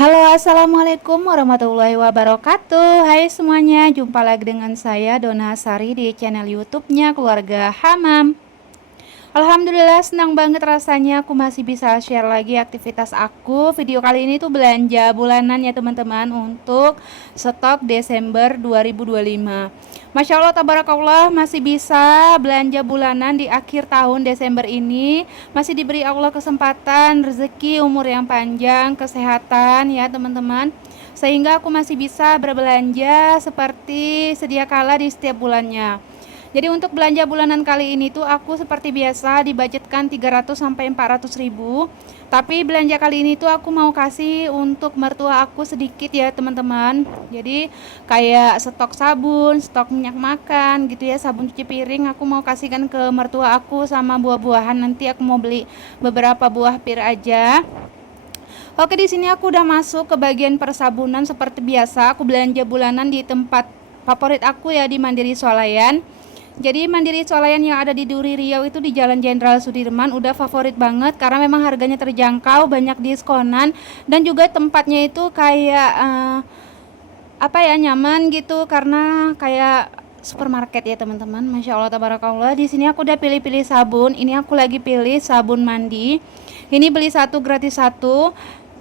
Halo, assalamualaikum warahmatullahi wabarakatuh. Hai semuanya, jumpa lagi dengan saya Dona Sari di channel YouTube-nya Keluarga Hamam. Alhamdulillah, senang banget rasanya aku masih bisa share lagi aktivitas aku. Video kali ini tuh belanja bulanan ya teman-teman, untuk stok Desember 2025. Masya Allah, tabarakallah, masih bisa belanja bulanan di akhir tahun Desember ini. Masih diberi Allah kesempatan, rezeki, umur yang panjang, kesehatan ya teman-teman, sehingga aku masih bisa berbelanja seperti sedia kala di setiap bulannya. Jadi untuk belanja bulanan kali ini tuh aku seperti biasa dibudgetkan 300 sampai 400 ribu. Tapi belanja kali ini tuh aku mau kasih untuk mertua aku sedikit ya teman-teman. Jadi kayak stok sabun, stok minyak makan gitu ya, sabun cuci piring aku mau kasihkan ke mertua aku, sama buah-buahan nanti aku mau beli beberapa buah pir aja. Oke, di sini aku udah masuk ke bagian persabunan seperti biasa. Aku belanja bulanan di tempat favorit aku ya, di Mandiri Swalayan. Jadi Mandiri Swalayan yang ada di Duri Riau itu di Jalan Jenderal Sudirman udah favorit banget karena memang harganya terjangkau, banyak diskonan, dan juga tempatnya itu kayak apa ya, nyaman gitu karena kayak supermarket ya teman-teman. Masya Allah, tabarakallah. Di sini aku udah pilih-pilih sabun. Ini aku lagi pilih sabun mandi. Ini beli satu gratis satu.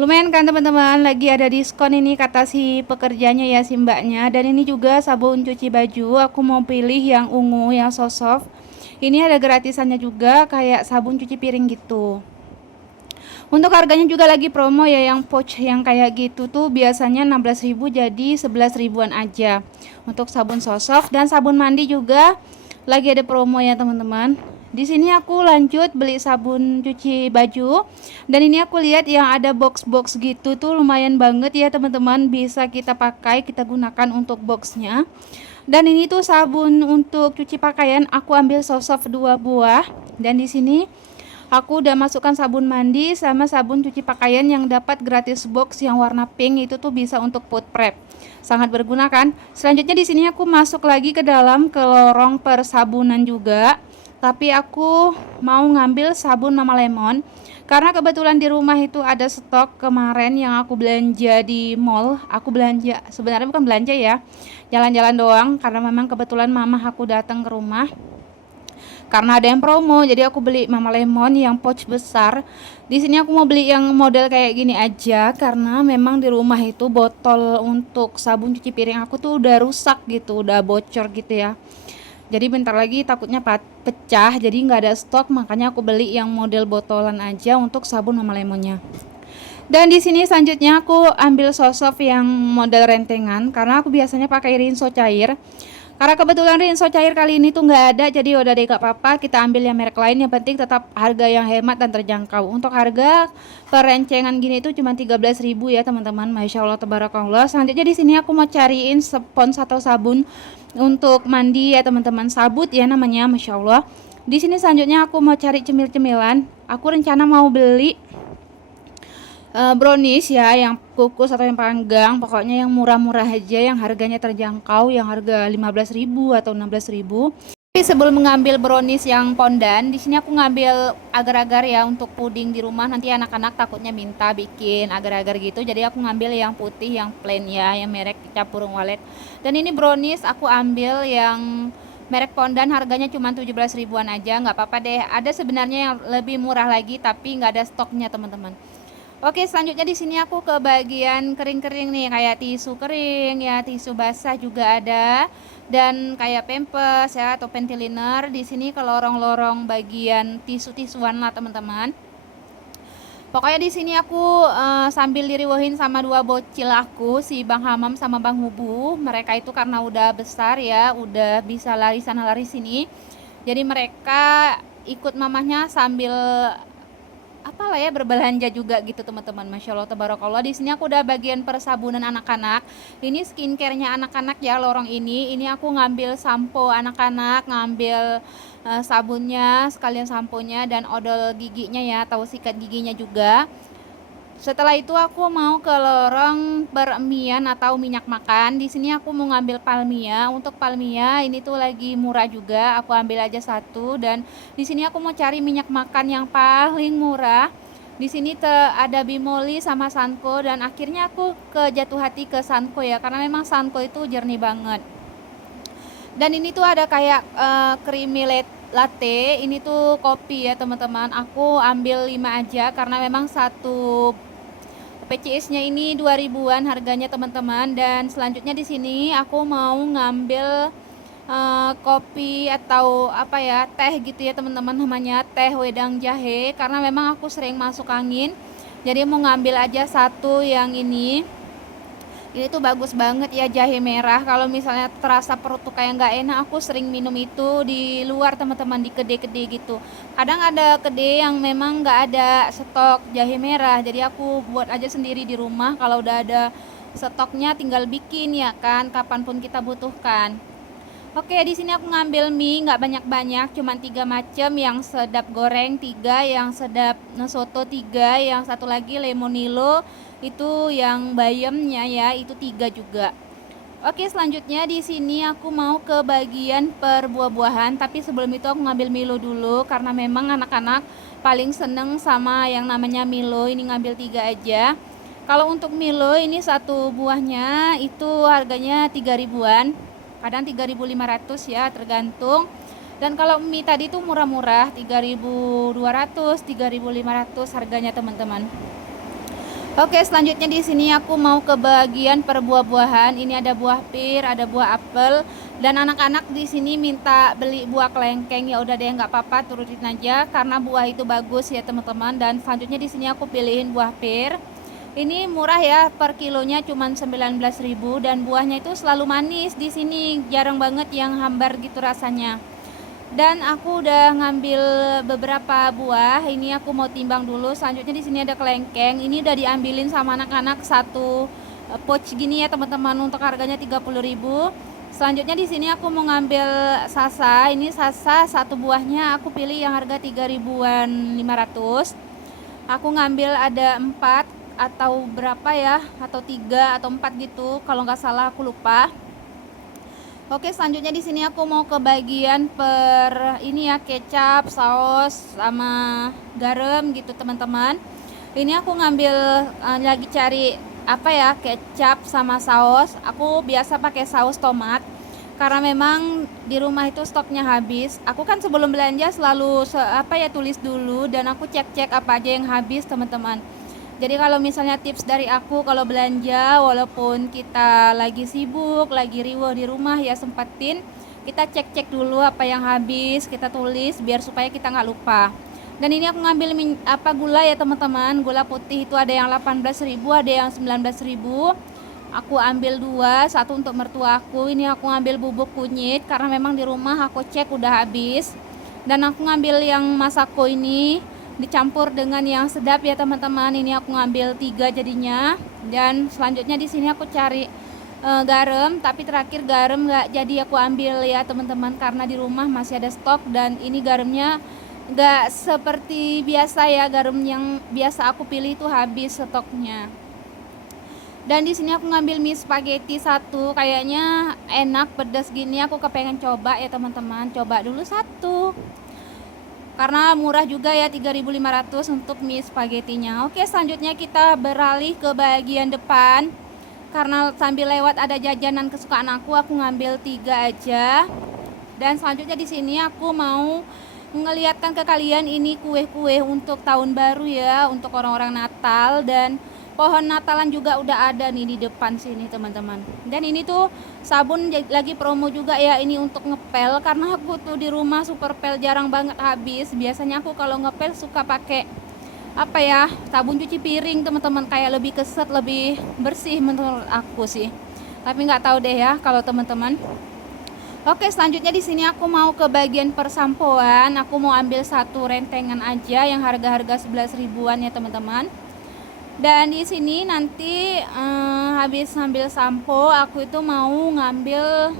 Lumayan kan teman-teman, lagi ada diskon ini kata si pekerjanya ya, si mbaknya. Dan ini juga sabun cuci baju, aku mau pilih yang ungu, yang so soft. Ini ada gratisannya juga kayak sabun cuci piring gitu. Untuk harganya juga lagi promo ya, yang pouch yang kayak gitu tuh biasanya 16.000 jadi 11 ribuan aja. Untuk sabun so soft dan sabun mandi juga lagi ada promo ya teman-teman. Di sini aku lanjut beli sabun cuci baju, dan ini aku lihat yang ada box-box gitu tuh lumayan banget ya teman-teman, bisa kita pakai, kita gunakan untuk boxnya. Dan ini tuh sabun untuk cuci pakaian aku ambil so soft 2 buah, dan di sini aku udah masukkan sabun mandi sama sabun cuci pakaian yang dapat gratis box yang warna pink itu tuh, bisa untuk food prep. Sangat berguna kan? Selanjutnya di sini aku masuk lagi ke dalam ke lorong persabunan juga. Tapi aku mau ngambil sabun Mama Lemon karena kebetulan di rumah itu ada stok kemarin yang aku belanja di mall. Aku belanja, sebenarnya bukan belanja ya, jalan-jalan doang karena memang kebetulan mama aku datang ke rumah karena ada yang promo, jadi aku beli Mama Lemon yang pouch besar. Di sini aku mau beli yang model kayak gini aja karena memang di rumah itu botol untuk sabun cuci piring aku tuh udah rusak gitu, udah bocor gitu ya. Jadi bentar lagi takutnya pecah, jadi nggak ada stok, makanya aku beli yang model botolan aja untuk sabun Mama Lemonnya. Dan di sini selanjutnya aku ambil sosok yang model rentengan karena aku biasanya pakai rinso cair. Karena kebetulan rinso cair kali ini tuh nggak ada, jadi udah deh gak apa-apa, kita ambil yang merek lain, yang penting tetap harga yang hemat dan terjangkau. Untuk harga perencengan gini itu cuma 13.000 ya teman-teman. Masya Allah, tabarakallah. Selanjutnya di sini aku mau cariin spons atau sabun untuk mandi ya teman-teman, sabut ya namanya. Masya Allah. Di sini selanjutnya aku mau cari cemil-cemilan. Aku rencana mau beli brownies ya, yang kukus atau yang panggang, pokoknya yang murah-murah aja, yang harganya terjangkau, yang harga 15.000 atau 16.000. Tapi sebelum mengambil brownies yang pondan, di sini aku ngambil agar-agar ya untuk puding di rumah, nanti anak-anak takutnya minta bikin agar-agar gitu. Jadi aku ngambil yang putih, yang plain ya, yang merek Capurung Walet. Dan ini brownies aku ambil yang merek pondan, harganya cuma 17 ribuan aja, nggak apa-apa deh. Ada sebenarnya yang lebih murah lagi tapi nggak ada stoknya teman-teman. Oke, selanjutnya di sini aku ke bagian kering-kering nih, kayak tisu kering ya, tisu basah juga ada, dan kayak pampers ya atau panty liner. Di sini ke lorong-lorong bagian tisu-tisuan lah teman-teman. Pokoknya di sini aku sambil diriwohin sama dua bocil aku, si Bang Hamam sama Bang Hubu. Mereka itu karena udah besar ya, udah bisa lari sana lari sini. Jadi mereka ikut mamahnya sambil apalah ya, berbelanja juga gitu teman-teman. Masya Allah, tabarakallah. Di sini aku udah bagian persabunan anak-anak. Ini skincare-nya anak-anak ya, lorong ini. Ini aku ngambil sampo anak-anak, ngambil sabunnya, sekalian samponya, dan odol giginya ya, atau sikat giginya juga. Setelah itu aku mau ke lorong bermian atau minyak makan. Di sini aku mau ngambil palmia. Untuk palmia ini tuh lagi murah juga. Aku ambil aja satu, dan di sini aku mau cari minyak makan yang paling murah. Di sini ada Bimoli sama Sanko, dan akhirnya aku jatuh hati ke Sanko ya, karena memang Sanko itu jernih banget. Dan ini tuh ada kayak creamy latte, ini tuh kopi ya teman-teman. Aku ambil 5 aja karena memang satu PCS-nya ini 2000-an harganya teman-teman. Dan selanjutnya di sini aku mau ngambil kopi atau apa ya, teh gitu ya teman-teman, namanya teh wedang jahe, karena memang aku sering masuk angin. Jadi mau ngambil aja satu yang ini tuh bagus banget ya, jahe merah. Kalau misalnya terasa perut tuh kayak nggak enak, aku sering minum itu di luar teman-teman, di kedai-kedai gitu. Kadang ada kedai yang memang nggak ada stok jahe merah, jadi aku buat aja sendiri di rumah. Kalau udah ada stoknya tinggal bikin ya kan, kapanpun kita butuhkan. Oke, di sini aku ngambil mie nggak banyak-banyak, cuman 3 macam, yang sedap goreng 3, yang sedap soto 3, yang satu lagi lemonilo itu yang bayamnya ya, itu 3 juga. Oke, selanjutnya di sini aku mau ke bagian per buah-buahan, tapi sebelum itu aku ngambil Milo dulu karena memang anak-anak paling seneng sama yang namanya Milo. Ini ngambil 3 aja. Kalau untuk Milo ini satu buahnya itu harganya 3 ribuan, kadang 3.500 ya, tergantung. Dan kalau mie tadi tuh murah-murah, 3.200, 3.500 harganya teman-teman. Oke, selanjutnya di sini aku mau ke bagian per buah-buahan. Ini ada buah pir, ada buah apel, dan anak-anak di sini minta beli buah kelengkeng. Ya udah deh, nggak apa-apa, turutin aja karena buah itu bagus ya teman-teman. Dan selanjutnya di sini aku pilihin buah pir. Ini murah ya, per kilonya cuma 19.000, dan buahnya itu selalu manis di sini, jarang banget yang hambar gitu rasanya. Dan aku udah ngambil beberapa buah, ini aku mau timbang dulu. Selanjutnya di sini ada kelengkeng, ini udah diambilin sama anak-anak satu pouch gini ya teman-teman, untuk harganya 30.000. Selanjutnya di sini aku mau ngambil sasa. Ini sasa satu buahnya aku pilih yang harga 3.500. Aku ngambil ada 4 atau berapa ya, atau 3 atau 4 gitu, kalau nggak salah, aku lupa. Oke, selanjutnya di sini aku mau ke bagian per ini ya, kecap, saus sama garam gitu teman-teman. Ini aku ngambil lagi cari apa ya, kecap sama saus. Aku biasa pakai saus tomat karena memang di rumah itu stoknya habis. Aku kan sebelum belanja selalu tulis dulu, dan aku cek-cek apa aja yang habis teman-teman. Jadi kalau misalnya tips dari aku, kalau belanja walaupun kita lagi sibuk, lagi riweuh di rumah ya, sempetin kita cek-cek dulu apa yang habis, kita tulis biar supaya kita nggak lupa. Dan ini aku ngambil gula ya teman-teman. Gula putih itu ada yang 18.000, ada yang 19.000. Aku ambil 2, satu untuk mertuaku. Ini aku ngambil bubuk kunyit karena memang di rumah aku cek udah habis. Dan aku ngambil yang Masako ini dicampur dengan yang sedap ya teman-teman. Ini aku ngambil 3 jadinya. Dan selanjutnya di sini aku cari garam, tapi terakhir garam nggak jadi aku ambil ya teman-teman, karena di rumah masih ada stok. Dan ini garamnya nggak seperti biasa ya, garam yang biasa aku pilih itu habis stoknya. Dan di sini aku ngambil mie spaghetti satu, kayaknya enak pedas gini, aku kepengen coba ya teman-teman. Coba dulu satu karena murah juga ya, 3.500 untuk mie spagettinya. Oke, selanjutnya kita beralih ke bagian depan. Karena sambil lewat ada jajanan kesukaan aku ngambil 3 aja. Dan selanjutnya di sini aku mau ngeliatkan ke kalian ini kue-kue untuk tahun baru ya, untuk orang-orang Natal. Dan pohon Natalan juga udah ada nih di depan sini teman-teman. Dan ini tuh sabun lagi promo juga ya, ini untuk ngepel, karena aku tuh di rumah super pel jarang banget habis. Biasanya aku kalau ngepel suka pakai sabun cuci piring teman-teman, kayak lebih keset, lebih bersih menurut aku sih. Tapi nggak tahu deh ya kalau teman-teman. Oke, selanjutnya di sini aku mau ke bagian persampoan. Aku mau ambil satu rentengan aja yang harga-harga 11 ribuan ya teman-teman. Dan di sini nanti habis ngambil sampo, aku itu mau ngambil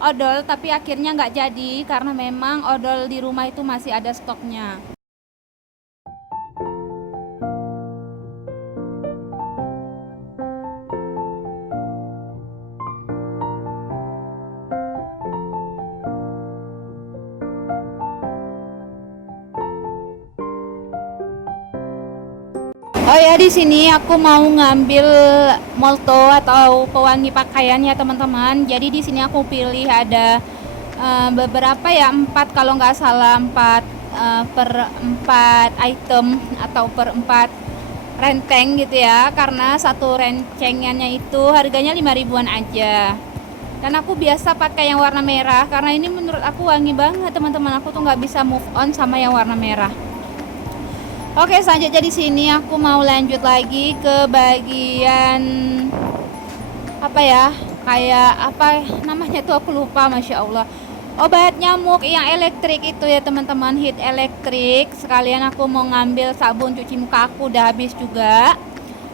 odol, tapi akhirnya nggak jadi karena memang odol di rumah itu masih ada stoknya. Oh ya, di sini aku mau ngambil molto atau pewangi pakaian ya teman-teman. Jadi di sini aku pilih ada beberapa ya, 4 kalau nggak salah, 4 per 4 item atau per 4 renteng gitu ya. Karena satu rencengannya itu harganya 5 ribuan aja. Dan aku biasa pakai yang warna merah karena ini menurut aku wangi banget teman-teman. Aku tuh nggak bisa move on sama yang warna merah. Oke, selanjutnya di sini aku mau lanjut lagi ke bagian apa ya? Kayak apa namanya tuh aku lupa, Masya Allah. Obat nyamuk yang elektrik itu ya teman-teman, hit elektrik. Sekalian aku mau ngambil sabun cuci muka, aku udah habis juga.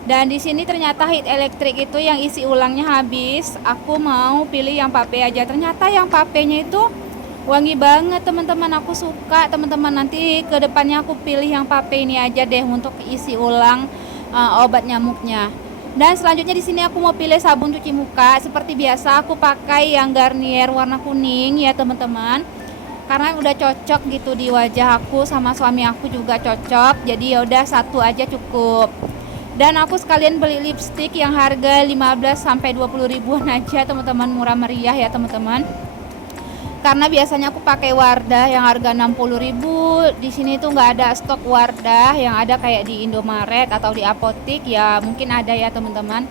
Dan di sini ternyata hit elektrik itu yang isi ulangnya habis. Aku mau pilih yang pape aja. Ternyata yang papenya itu wangi banget teman-teman, aku suka teman-teman. Nanti ke depannya aku pilih yang pape ini aja deh untuk isi ulang obat nyamuknya. Dan selanjutnya di sini aku mau pilih sabun cuci muka. Seperti biasa aku pakai yang Garnier warna kuning ya teman-teman. Karena udah cocok gitu di wajah aku, sama suami aku juga cocok. Jadi ya udah satu aja cukup. Dan aku sekalian beli lipstick yang harga 15 sampai 20 ribuan aja teman-teman, murah meriah ya teman-teman. Karena biasanya aku pakai Wardah yang harga 60.000. Di sini tuh nggak ada stok Wardah yang ada kayak di Indomaret atau di apotik ya, mungkin ada ya teman-teman.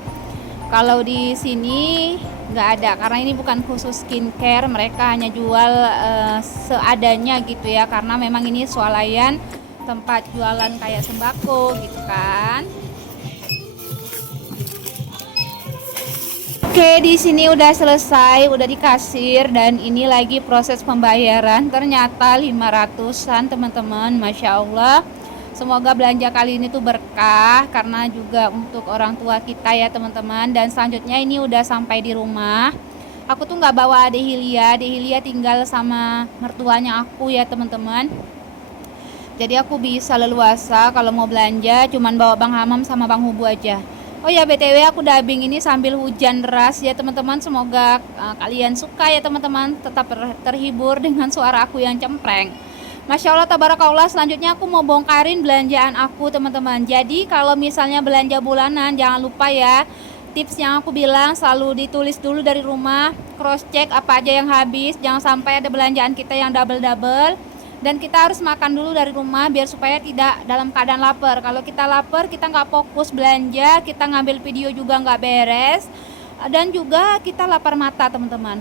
Kalau di sini nggak ada karena ini bukan khusus skincare, mereka hanya jual seadanya gitu ya, karena memang ini swalayan tempat jualan kayak sembako gitu kan. Oke, di sini udah selesai, udah di kasir dan ini lagi proses pembayaran. Ternyata 500-an teman-teman, Masya Allah. Semoga belanja kali ini tuh berkah karena juga untuk orang tua kita ya teman-teman. Dan selanjutnya ini udah sampai di rumah. Aku tuh nggak bawa Dehilia tinggal sama mertuanya aku ya teman-teman. Jadi aku bisa leluasa kalau mau belanja cuman bawa Bang Hamam sama Bang Hubu aja. Oh ya, BTW aku dubbing ini sambil hujan deras ya teman-teman. Semoga kalian suka ya teman-teman. Tetap terhibur dengan suara aku yang cempreng. Masya Allah, tabarakallah. Selanjutnya aku mau bongkarin belanjaan aku teman-teman. Jadi kalau misalnya belanja bulanan jangan lupa ya, tips yang aku bilang selalu ditulis dulu dari rumah. Cross check apa aja yang habis. Jangan sampai ada belanjaan kita yang double-double. Dan kita harus makan dulu dari rumah biar supaya tidak dalam keadaan lapar. Kalau kita lapar, kita nggak fokus belanja, kita ngambil video juga nggak beres, dan juga kita lapar mata teman-teman.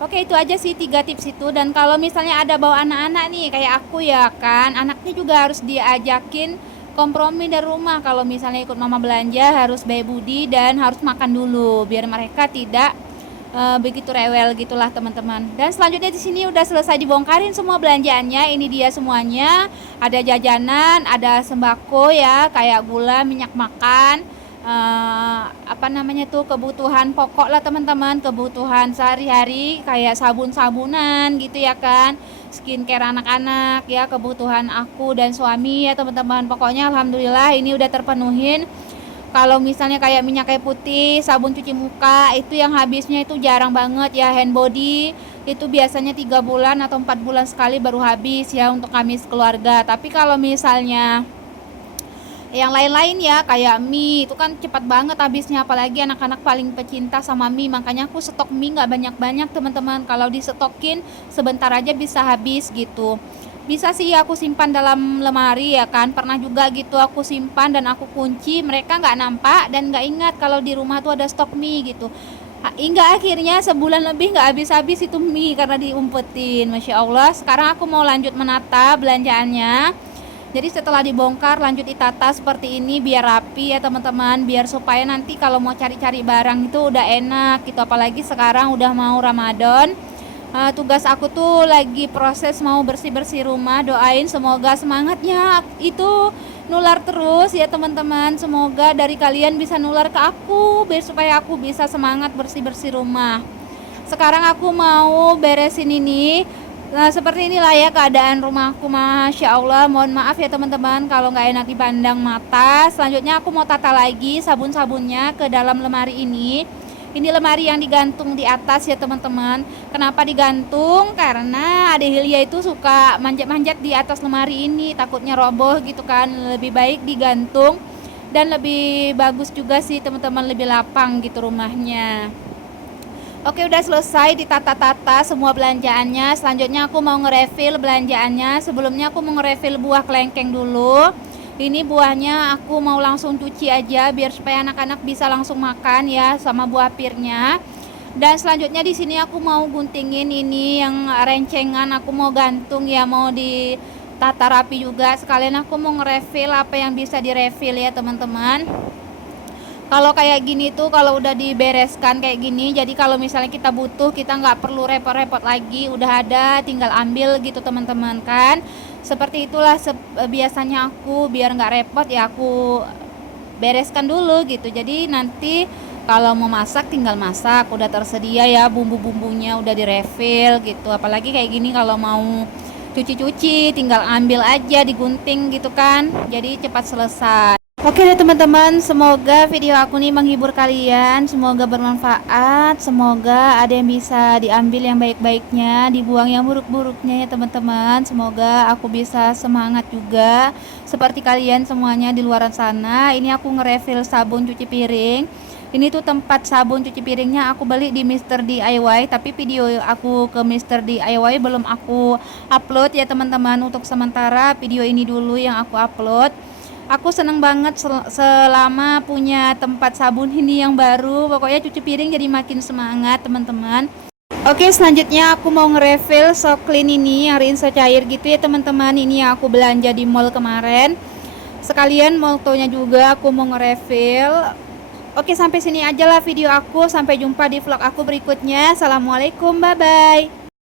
Oke, itu aja sih 3 tips itu. Dan kalau misalnya ada bawa anak-anak nih kayak aku ya kan, anaknya juga harus diajakin kompromi dari rumah. Kalau misalnya ikut mama belanja harus baik budi dan harus makan dulu biar mereka tidak begitu rewel gitulah teman-teman. Dan selanjutnya di sini udah selesai dibongkarin semua belanjaannya. Ini dia semuanya. Ada jajanan, ada sembako ya, kayak gula, minyak makan, apa namanya tuh, kebutuhan pokok lah teman-teman, kebutuhan sehari-hari kayak sabun-sabunan gitu ya kan, skincare anak-anak ya, kebutuhan aku dan suami ya teman-teman. Pokoknya alhamdulillah ini udah terpenuhin. Kalau misalnya kayak minyak kayu putih, sabun cuci muka, itu yang habisnya itu jarang banget ya. Hand body itu biasanya 3 bulan atau 4 bulan sekali baru habis ya untuk kami sekeluarga. Tapi kalau misalnya yang lain-lain ya kayak mie itu kan cepat banget habisnya, apalagi anak-anak paling pecinta sama mie. Makanya aku stok mie nggak banyak-banyak teman-teman. Kalau distokin sebentar aja bisa habis gitu. Bisa sih aku simpan dalam lemari ya kan, pernah juga gitu aku simpan dan aku kunci, mereka nggak nampak dan nggak ingat kalau di rumah tuh ada stok mie gitu. Hingga akhirnya sebulan lebih nggak habis-habis itu mie karena diumpetin. Masya Allah. Sekarang aku mau lanjut menata belanjaannya. Jadi setelah dibongkar lanjut ditata seperti ini biar rapi ya teman-teman, biar supaya nanti kalau mau cari-cari barang itu udah enak gitu. Apalagi sekarang udah mau Ramadan. Tugas aku tuh lagi proses mau bersih-bersih rumah. Doain semoga semangatnya itu nular terus ya teman-teman. Semoga dari kalian bisa nular ke aku biar supaya aku bisa semangat bersih-bersih rumah. Sekarang aku mau beresin ini. Nah, seperti inilah ya keadaan rumahku, Masya Allah. Mohon maaf ya teman-teman kalau nggak enak dipandang mata. Selanjutnya aku mau tata lagi sabun-sabunnya ke dalam lemari ini. Ini lemari yang digantung di atas ya teman-teman. Kenapa digantung? Karena Ade Hilya itu suka manjat-manjat di atas lemari ini, takutnya roboh gitu kan. Lebih baik digantung dan lebih bagus juga sih teman-teman, lebih lapang gitu rumahnya. Oke, udah selesai ditata-tata semua belanjaannya. Selanjutnya aku mau nge-refill belanjaannya. Sebelumnya aku mau nge-refill buah kelengkeng dulu. Ini buahnya aku mau langsung cuci aja biar supaya anak-anak bisa langsung makan ya sama buah pirnya. Dan selanjutnya di sini aku mau guntingin ini yang rencengan, aku mau gantung ya, mau ditata rapi juga. Sekalian aku mau nge-refill apa yang bisa di-refill ya teman-teman. Kalau kayak gini tuh kalau udah dibereskan kayak gini, jadi kalau misalnya kita butuh kita nggak perlu repot-repot lagi, udah ada tinggal ambil gitu teman-teman kan. Seperti itulah biasanya aku, biar nggak repot ya aku bereskan dulu gitu. Jadi nanti kalau mau masak tinggal masak, udah tersedia ya bumbu-bumbunya, udah direfill gitu. Apalagi kayak gini kalau mau cuci-cuci tinggal ambil aja digunting gitu kan, jadi cepat selesai. Oke deh teman-teman, semoga video aku nih menghibur kalian, semoga bermanfaat, semoga ada yang bisa diambil yang baik-baiknya, dibuang yang buruk-buruknya ya teman-teman. Semoga aku bisa semangat juga seperti kalian semuanya di luar sana. Ini aku nge-refill sabun cuci piring. Ini tuh tempat sabun cuci piringnya aku beli di Mr. DIY, tapi video aku ke Mr. DIY belum aku upload ya teman-teman. Untuk sementara video ini dulu yang aku upload. Aku seneng banget selama punya tempat sabun ini yang baru. Pokoknya cuci piring jadi makin semangat teman-teman. Oke, selanjutnya aku mau nge-refill Soklin ini yang rinso cair gitu ya teman-teman. Ini yang aku belanja di mall kemarin. Sekalian moltonya juga aku mau nge-refill. Oke, sampai sini aja lah video aku. Sampai jumpa di vlog aku berikutnya. Assalamualaikum, bye-bye.